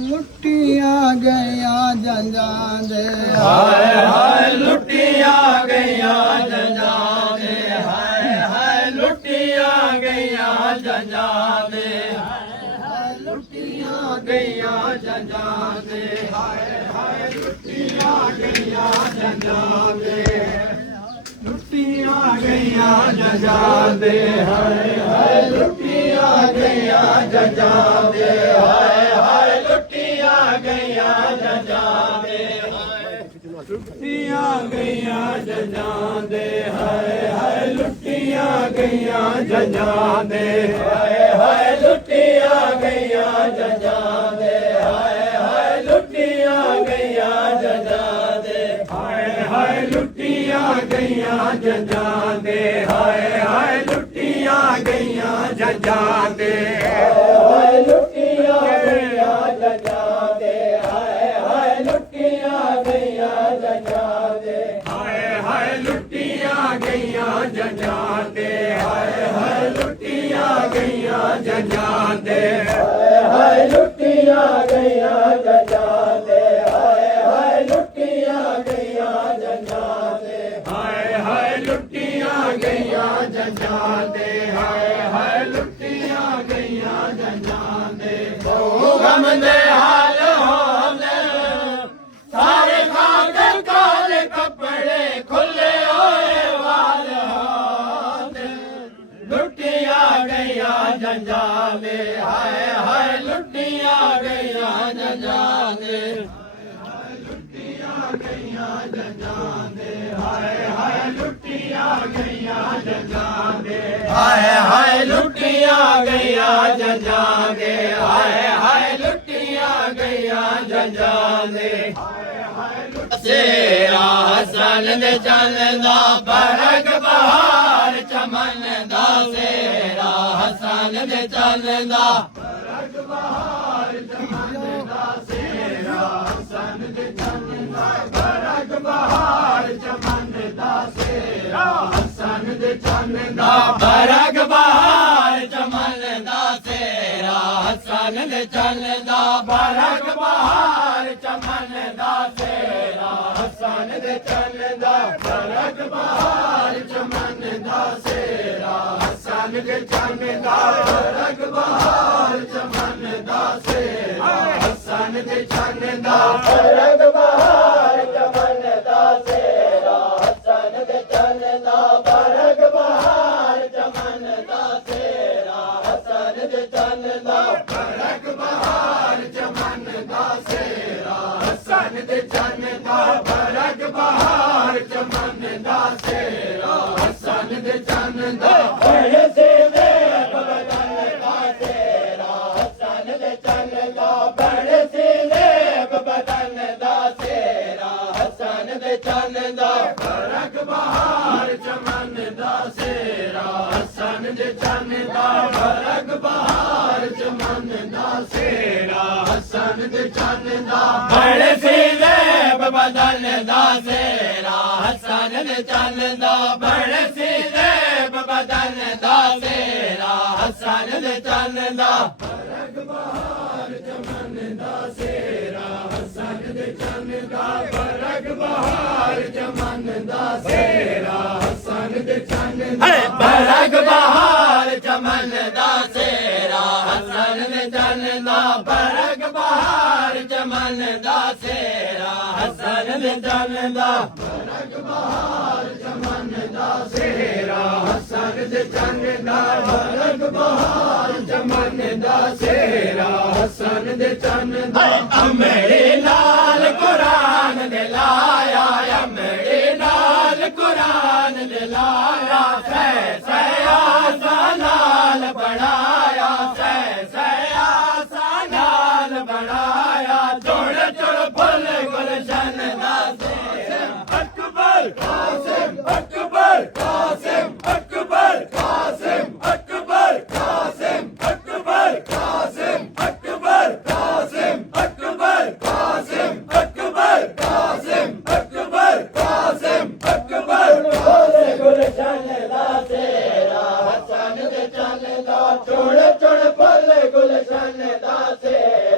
ਲੁੱਟੀਆਂ ਗਈਆਂ ਜੰਜਾਂ ਦੇ ਹਾਏ ਹਾਏ ਲੁੱਟੀਆਂ ਗਈਆਂ ਜੰਜਾਂ ਦੇ ਹਾਏ ਹਾਏ ਲੁੱਟੀਆਂ ਗਈਆਂ ਜੰਜਾਂ ਦੇ ਹਾਏ ਹਾਏ ਲੁੱਟੀਆਂ ਗਈਆਂ ਜੰਜਾਂ ਦੇ ਹਾਏ ਹਾਏ ਲੁੱਟੀਆਂ ਗਈਆਂ ਜੰਜਾਂ ਦੇ ਲੁੱਟੀਆਂ ਗਈਆਂ ਜੰਜਾਂ ਦੇ ਹਾਏ ਹਾਏ ਲੁੱਟੀਆਂ ਗਈਆਂ ਜੰਜਾਂ ਦੇ ਹਾਏ ਹਾਏ ਲੁੱਟੀਆਂ ਗਈਆਂ ਜੰਜਾਂ ਦੇ ਲੁੱਟੀਆਂ ਗਈਆਂ ਜੰਜਾਂ ਦੇ ਹਾਏ ਹਾਏ ਲੁੱਟੀਆਂ ਗਈਆਂ ਜੰਜਾਂ ਦੇ ਹਾਏ ਹਾਏ ਲੁੱਟੀਆਂ ਗਈਆਂ ਜੰਜਾਂ ਦੇ ਹਾਏ ਹਾਏ ਲੁੱਟੀਆਂ ਗਈਆਂ ਜੰਜਾਂ ਦੇ ਹਾਏ ਹਾਏ ਲੁੱਟੀਆਂ ਗਈਆਂ ਜੰਜਾਂ ਦੇ ਹਾਏ ਹਾਏ ਲੁੱਟੀਆਂ ਗਈਆਂ ਜੰਜਾਂ ਦੇ ਹਾਏ ਲੁੱਟੀਆਂ ਗਈਆਂ ਜੰਜਾਂ ਦੇ ਹਾਏ ਹਾਏ ਲੁੱਟੀਆਂ ਗਈਆਂ ਜੰਜਾਂ ਦੇ ਹਾਏ ਹਾਏ ਲੁੱਟੀਆਂ ਗਈਆਂ ਜੰਜਾਂ ਦੇ ਹਾਏ ਹਾਏ ਲੁੱਟੀਆਂ ਗਈਆਂ ਜੰਜਾਂ ਦੇ ਹਾਏ ਹਾਏ ਲੁੱਟੀਆਂ ਗਈਆਂ ਜੰਜਾਂ ਦੇ ਹਾਏ ਹਾਏ ਲੁੱਟੀਆਂ ਗਈਆਂ ਜੰਜਾਂ ਦੇ ਹਾਏ ਹਾਏ ਲੁੱਟੀਆਂ ਗਈਆਂ ਜੰਜਾਂ ਦੇ ਹਾਏ ਹਾਏ ਲੁੱਟੀਆਂ ਗਈਆਂ ਜੰਜਾਂ ਦੇ ਬਹੁ ਗਮ ਦੇ ਹਾਲ ਹੋਲੇ ਸਾਰੇ ਖਾਕ ਕਾਲੇ ਕੱਪੜੇ ਖੁੱਲੇ ਹੋਏ ਵਾਲ ਹੋਲੇ ਲੁੱਟੀਆਂ ਗਈਆਂ ਜੰਜਾਂ ਦੇ ਹਾਏ ਹਾਏ ਲੁੱਟੀਆਂ ਗਈਆਂ ਜੰਜਾਂ ਦੇ ਲੁੱਟੀਆਂ ਗਈਆਂ ਜੰਜਾਂ ਦੇ ਹਾਏ ਹਾਏ ਲੁੱਟੀਆਂ ਗਈਆਂ ਜੰਜਾਂ ਦੇ ਹਾਏ ਹਾਏ ਲੁੱਟੀਆਂ ਗਈਆਂ ਜੰਜਾਂ ਦੇ ਹਾਏ ਹਾਏ ਲੁੱਟੀਆਂ ਗਈਆਂ ਜੰਜਾਂ ਦੇ ਸੇਰਾ ਹਸਨ ਦੇ ਚੱਲਦਾ ਬਰਗ ਬਹਾਰ ਚਮਨ ਦਾ ਸੇਰਾ ਹਸਨ ਦੇ ਚੱਲਦਾ ਬਰਗ ਬਹਾਰ ਚਮਨ ਦਾ ਸੇਰਾ ਹਸਨ ਦੇ ਚੱਲਦਾ ਬਰਗ ਬਹਾਰ ਚਮਨ ਦਾ ਸੇਰਾ ਹਸਨ ਦੇ ਚੱਲਦਾ ਬਰਗ ਬਹਾਰ ਚਮਨ ਦਾ ਸੇਰਾ ਹਸਨ ਦੇ ਚੱਲਦਾ ਬਰਗ ਬਹਾਰ ਚਮਨ ਦਾ ਸੇਰਾ ਹਸਨ ਦੇ ਚੱਲਦਾ ਬਰਗ ਬਹਾਰ ਚਮਨ ਦਾ ਸੇਰਾ ਹਸਨ ਦੇ ਚੱਲਦਾ ਬਰਗ ਬਹਾਰ ਚਮਨ ਦਾ ਸੇਰਾ ਹਸਨ ਦੇ ਚੱਲਦਾ ਬਰਗ ਬਹਾਰ ਚਮਨ ਦਾ ਸੇਰਾ ਹਸਨ ਦੇ ਚੱਲਦਾ ਬਰਗ ਬਹਾਰ ਚਮਨ ਦਾ ਸੇਰਾ ਹਸਨ ਦੇ ਚੱਲਦਾ ਬਰਗ ਬਹਾਰ ਚਮਨ ਦਾ ਸੇਰਾ ਹਸਨ ਦੇ ਚੱਲਦਾ ਬਰਗ ਬਹਾਰ ਚਮਨ ਦਾ ਸੇਰਾ ਹਸਨ ਦੇ ਚੱਲਦਾ ਬੜੇ ਸੇਵੇ ਬਦਨ ਦਾ ਸੇਰਾ ਹਸਨ ਦੇ ਚੱਲਦਾ ਬੜੇ ਸੇਵੇ ਬਦਨ ਦਾ ਸੇਰਾ ਹਸਨ ਦੇ ਚੱਲਦਾ ਬਰਗ ਬਹਾਰ ਚਮਨ ਦਾ ਸੇਰਾ ਹਸਨ ਦੇ ਚੱਲਦਾ ਬਰਗ ਬਹਾਰ ਚਮਨ ਦਾ ਸੇਰਾ ਹਸਨ ਦੇ ਚੱਲਦਾ ਬੜੇ ਸੇਵੇ ਬਦਨ ਦਾ ਸੇਰਾ ਹਸਨ ਦੇ ਚੱਲਦਾ ਬੜੇ ਸੇਵੇ ਬਦਨ ਦਾ ਸੇਰਾ ਹਸਨ ਦੇ ਚੱਲਦਾ ਬਰਗ ਬਹਾਰ ਚਮਨ ਦਾ ਸੇਰਾ ਹਸਨ ਦੇ ਚੱਲਦਾ ਬਰਗ ਬਹਾਰ ਚਮਨ ਦਾ ਸੇਰਾ ਹਸਨ ਦੇ ਚੱਲਦਾ ਬਰਗ ਬਹਾਰ ਚਮਨ ਦਾ ਸੇਰਾ ਹਸਨ ਦੇ ਚੱਲਦਾ ਬਰਗ ਬਹਾਰ ਚਮਨ ਦਾ ਸੇਰਾ ਹਸਨ ਦੇ ਚੱਲਦਾ ਬਰਗ ਬਹਾਰ ਚਮਨ ਦਾ ਸੇਰਾ ਹਸਨ ਦੇ ਚੱਲਦਾ ਬਰਗ ਬਹਾਰ ਚਮਨ ਦਾ ਸੇਰਾ ਹਸਨ ਦੇ ਚੱਲਦਾ ਅਮਰੇ ਨਾਲ ਕੁਰਾਨ ਦੇ ਲਾਇਆ ਅਮਰੇ ਨਾਲ ਕੁਰਾਨ ਦੇ ਲਾਇਆ ਸੈ ਸਯਾ ਨਾਲ ਬਣਾਇਆ ਸੈ ਸਯਾ ਨਾਲ ਬਣਾਇਆ ਚੁੜ ਚੁੜ ਫੁੱਲ ਗੁਲਸ਼ਨ ਦਾ ਸੇਰਾ ਅਕਬਰ ਕਾਸਿਮ ਅਕਬਰ ਕਾਸਿਮ ਅਕਬਰ ਕਾਸਿਮ ਅਕਬਰ ਕਾਸਿਮ ਅਕਬਰ ਕਾਸਿਮ ਅਕਬਰ ਕਾਸਿਮ ਅਕਬਰ ਕਾਸਿਮ ਅਕਬਰ ਕਾਸਿਮ ਅਕਬਰ ਕਾਸਿਮ ਅਕਬਰ ਗੁਲਸ਼ਨ ਦਾ ਸੇਰਾ ਹਸਨ ਦੇ ਚੱਲਦਾ ਚੁੜ ਚੁੜ ਫੁੱਲ ਗੁਲਸ਼ਨ ਦਾ ਸੇਰਾ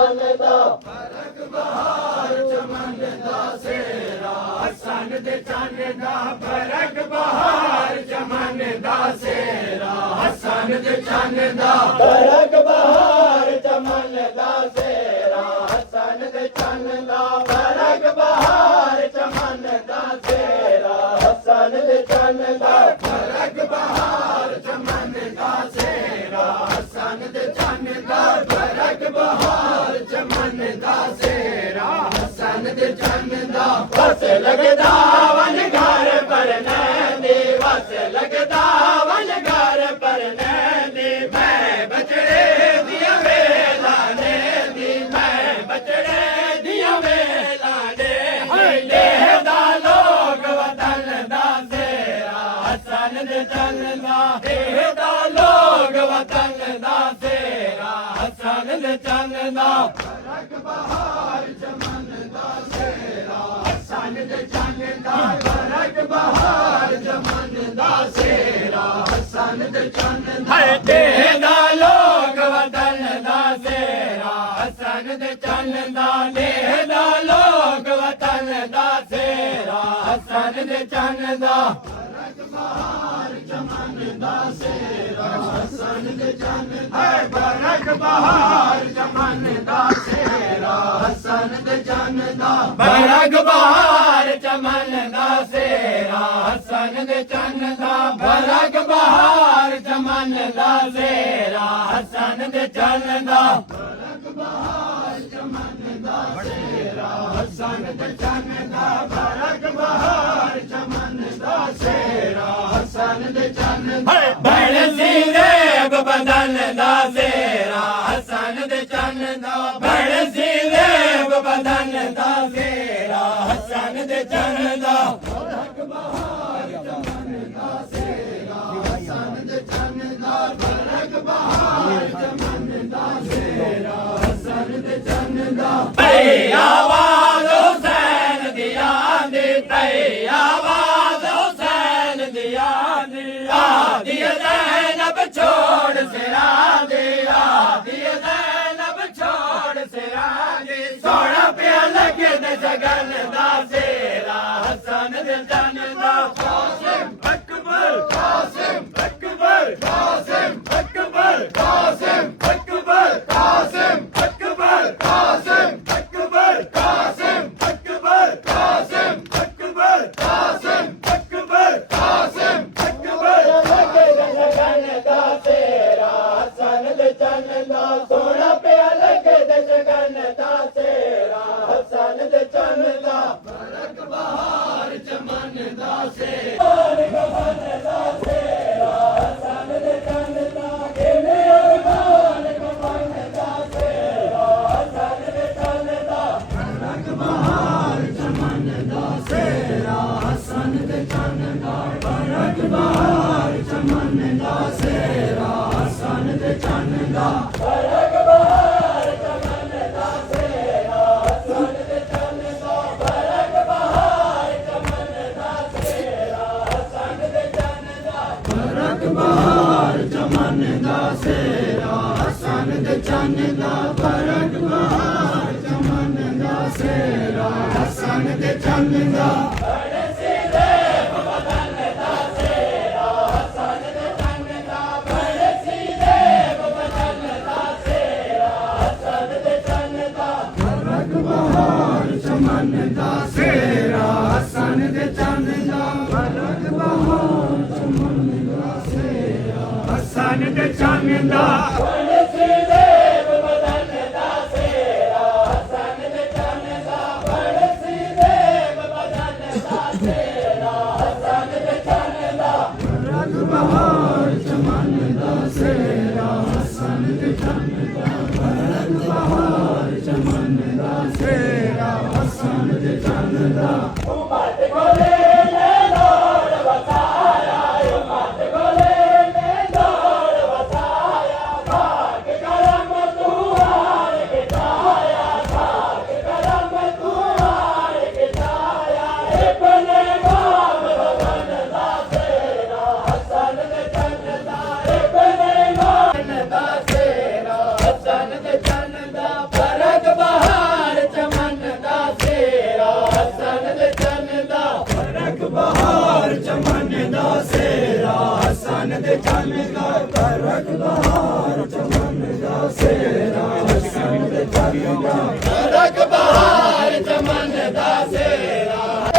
ਚੰਨ ਦਾ ਫਰਕ ਬਹਾਰ ਚਮਨ ਦਾ ਸੇਰਾ ਹਸਨ ਦੇ ਚੰਨ ਦਾ ਫਰਕ ਬਹਾਰ ਚਮਨ ਦਾ ਸੇਰਾ ਹਸਨ ਦੇ ਚੰਨ ਦਾ ਫਰਕ ਬਹਾਰ ਚਮਨ ਦਾ ਸੇਰਾ ਹਸਨ ਦੇ ਚੰਨ ਦਾ ਫਰਕ ਬਹਾਰ ਚਮਨ ਦਾ ਸੇਰਾ ਹਸਨ ਦੇ ਚੰਨ ਦਾ ਫਰਕ ਬਹਾਰ ਚਮਨ ਦਾ ਸੇਰਾ ਹਸਨ ਦੇ ਚੰਨ ਦਾ ਫਰਕ ਬਹਾਰ ਚਮਨ ਦਾ ਸੇਰਾ ਹਸਨ ਦੇ ਚੰਨ ਦਾ ਵਸ ਲੱਗਦਾ ਵਨ ਘਰ ਪਰਨੇ ਦੇ ਵਸ ਲੱਗਦਾ ਵਨ ਘਰ ਪਰਨੇ ਦੇ ਮੈਂ ਬਚੜੇ ਦੀਆਂ ਵੇਲਾਂ ਨੇ ਦੀ ਮੈਂ ਬਚੜੇ ਦੀਆਂ ਵੇਲਾਂ ਨੇ ਲੇਹ ਦਾ ਲੋਕ ਵਤਨ ਦਾ ਸੇਰਾ ਹਸਨ ਦੇ ਚੰਨ ਦਾ ਲੇਹ ਦਾ ਲੋਕ ਵਤਨ ਦਾ ਸੇਰਾ ਹਸਨ ਦੇ ਚੰਨ ਦਾ ਫਰਕ ਬਹਾਰ ਚਮਨ ਦਾ ਸੇਰਾ ਹਸਨ ਦੇ ਚੰਨ ਦਾ ਫਰਕ ਬਹਾਰ ਚਮਨ ਦਾ ਸੇਰਾ ਹਸਨ ਦੇ ਚੰਨ ਦਾ ਦੇਹ ਦਾ ਲੋਕ ਵਤਨ ਦਾ ਸੇਰਾ ਹਸਨ ਦੇ ਚੰਨ ਦਾ ਦੇਹ ਦਾ ਲੋਕ ਵਤਨ ਦਾ ਸੇਰਾ ਹਸਨ ਦੇ ਚੰਨ ਦਾ ਫਰਕ ਬਹਾਰ ਚਮਨ ਦਾ ਸੇਰਾ ਹਸਨ ਦੇ ਚੰਨ ਦਾ ਫਰਕ ਬਹਾਰ ਚਮਨ ਦਾ ਸੇਰਾ ਹਸਨ ਦੇ ਚੰਨ ਦਾ ਫਰਕ ਬਹਾਰ ਚਮਨ ਦਾ ਸੇਰਾ ਹਸਨ ਦੇ ਚੰਨ ਦਾ ਫਰਕ ਬਹਾਰ ਚਮਨ ਦਾ ਸੇਰਾ ਹਸਨ ਦੇ ਚੰਨ ਦਾ ਫਰਕ ਬਹਾਰ ਚਮਨ ਦਾ ਸੇਰਾ ਹਸਨ ਦੇ ਚੰਨ ਦਾ ਫਰਕ ਬਹਾਰ ਚਮਨ ਦਾ ਸੇਰਾ ਹਸਨ ਦੇ ਚੰਨ ਦਾ ਬਣ ਸੀਰੇਬ ਬਦਨ ਦਾ ਸੇਰਾ ਹਸਨ ਦੇ ਚੰਨ ਦਾ ਬਣ ਸੀਰੇਬ ਬਦਨ ਦਾ ਸੇਰਾ ਹਸਨ ਦੇ ਚੰਨ ਦਾ ਫਰਕ ਬਹਾਰ ਚਮਨ ਦਾ ਸੇਰਾ ਹਸਨ ਦੇ ਚੰਨ ਦਾ ਫਰਕ ਬਹਾਰ ਚਮਨ ਦਾ ਸੇਰਾ ਹਸਨ ਦੇ ਚੰਨ ਦਾ ਭਈ ਆਵਾਜ਼ ਹੁਸੈਨ ਦੀ ਆਂਦੀ ਭਈ ਆਵਾਜ਼ ਹੁਸੈਨ ਦੀ ਆਂਦੀ ਆਦੀ ਜ਼ੈਨਬ ਛੋੜ ਸਿਰਾਂ ਦੀ ਆਦੀ ਜ਼ੈਨਬ ਛੋੜ ਸਿਰਾਂ ਦੀ ਸੋਹਣਾ ਪਿਆ ਲੱਗੇ ਤੇ ਜਗਨ ਦਾ ਸੇਰਾ ਹਸਨ ਦੇ ਚੰਨ ਦਾ ਕਾਸਿਮ ਅਕਬਰ ਕਾਸਿਮ ਅਕਬਰ ਕਾਸਿਮ ਅਕਬਰ ਕਾਸਿਮ ਅਕਬਰ ਕਾਸਿਮ ਅਕਬਰ ਕਾਸਿਮ ਅਕਬਰ ਕਾਸਿਮ ਅਕਬਰ ਕਾਸਿਮ ਅਕਬਰ ਕਾਸਿਮ ਅਕਬਰ ਕਾਸਿਮ ਅਕਬਰ ਲੱਗੇ ਜਗਨ ਦਾ ਸੇਰਾ ਹਸਨ ਦੇ ਚੰਨ ਦਾ ਸੋਹਣਾ ਪਿਆ ਲੱਗੇ ਤੇ ਜਗਨ ਦਾ ਸੇਰਾ ਹਸਨ ਦੇ ਚੰਨ ਦਾ ਫਰਕ ਬਹਾਰ ਚਮਨ ਦਾ ਸੇਰਾ ਚਮਨ ਦਾ ਸੇਰਾ ਹਸਨ ਦੇ ਚੰਨ ਦਾ ਕਿਵੇਂ ਅਰਮਾਨ ਕਮਨ ਦਾ ਸੇਰਾ ਹਸਨ ਦੇ ਚੰਨ ਦਾ ਫਰਕ ਬਹਾਰ ਚਮਨ ਦਾ ਸੇਰਾ ਹਸਨ ਦੇ ਚੰਨ ਦਾ ਫਰਕ ਬਹਾਰ ਚਮਨ ਦਾ ਸੇਰਾ ਹਸਨ ਦੇ ਚੰਨ ਦਾ ਫਰਕ ਬਹਾਰ ਚਮਨ ਦਾ ਸੇਰਾ ਹਸਨ ਦੇ ਚੰਨ ਦਾ ਫਰਕ ਬਹਾਰ ਚਮਨ ਦਾ ਸੇਰਾ ਹਸਨ ਦੇ ਚੰਨ ਦਾ ਫਰਕ ਬਹਾਰ ਚਮਨ ਦਾ ਸੇਰਾ ਹਸਨ ਦੇ ਚੰਨ ਦਾ ਫਰਕ ਬਹਾਰ ਚਮਨ ਦਾ ਸੇਰਾ ਹਸਨ ਦੇ ਚੰਨ ਦਾ ਬੜੇ ਸੀਰੇਬ ਬਦਨ ਦਾ ਸੇਰਾ ਹਸਨ ਦੇ ਚੰਨ ਦਾ ਬੜੇ ਸੀਰੇਬ ਬਦਨ ਦਾ ਸੇਰਾ ਹਸਨ ਦੇ ਚੰਨ ਦਾ ਫਰਕ ਬਹਾਰ ਚਮਨ ਦਾ ਸੇਰਾ ਹਸਨ ਦੇ ਚੰਨ ਦਾ ਫਰਕ ਬਹਾਰ ਚਮਨ ਦਾ ਸੇਰਾ ਹਸਨ ਦੇ ਚੰਨ ਦਾ ਬੜੇ ਸੀਰੇਬ ਬਦਨ ਦਾ ਸੇਰਾ ਹਸਨ ਦੇ ਚੰਨ ਦਾ ਬੜੇ ਸੀਰੇਬ ਬਦਨ ਦਾ ਸੇਰਾ ਹਸਨ ਦੇ ਚੰਨ ਦਾ ਫਰਕ ਬਹਾਰ ਚਮਨ ਦਾ ਸੇਰਾ ਹਸਨ ਦੇ ਚੰਨ ਦਾ ਫਰਕ ਬਹਾਰ ਚਮਨ ਦਾ ਸੇਰਾ ਹਸਨ ਦੇ ਚੰਨ ਦਾ ਉਮਤ ਕੋਲੇ ਨੇ ਲੋੜ ਵਸਾਇਆ ਉਮਤ ਕੋਲੇ ਨੇ ਲੋੜ ਵਸਾਇਆ ਸੇਰਾ ਹੱਸਣ ਦੇ ਚੰਨ ਦਾ ਬਰਕ ਬਹਾਰ ਚਮਨ ਦਾ ਸੇਰਾ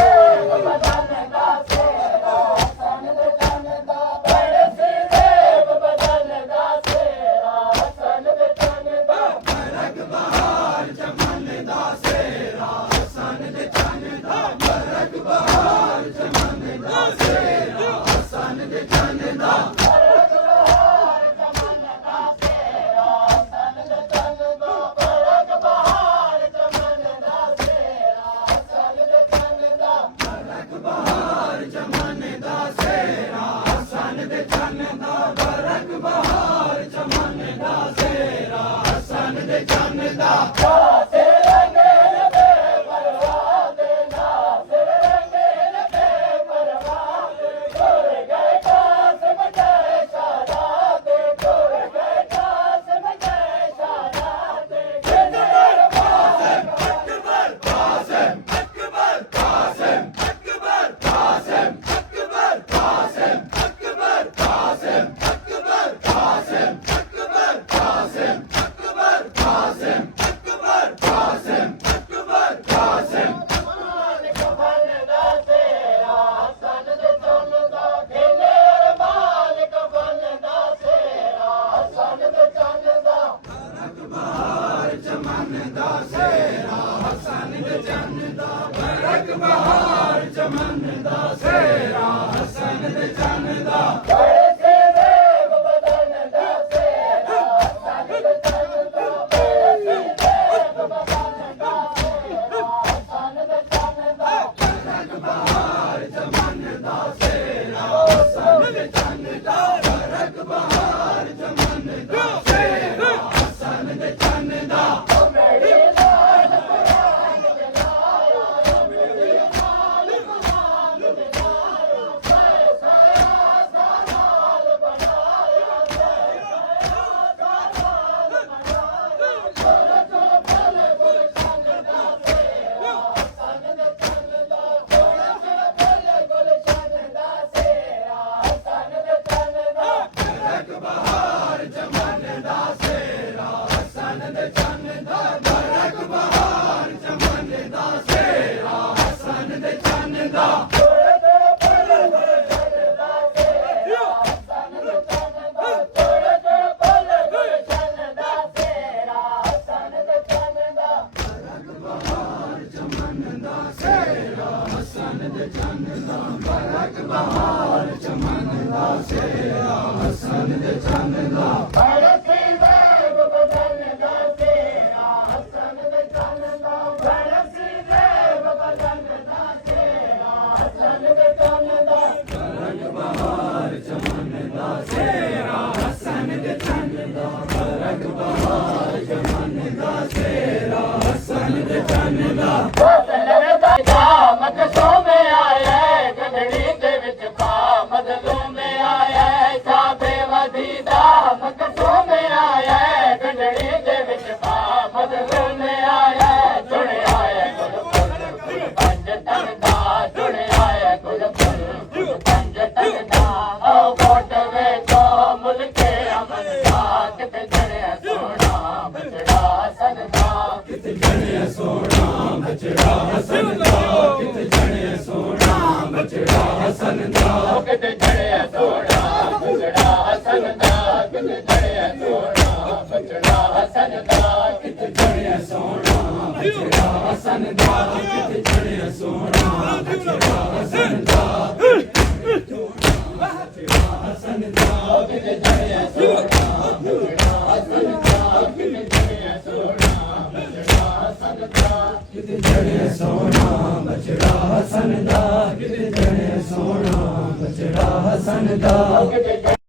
ਸੋਹਣਾ ਬਚੜਾ ਹਸਨ ਦਾ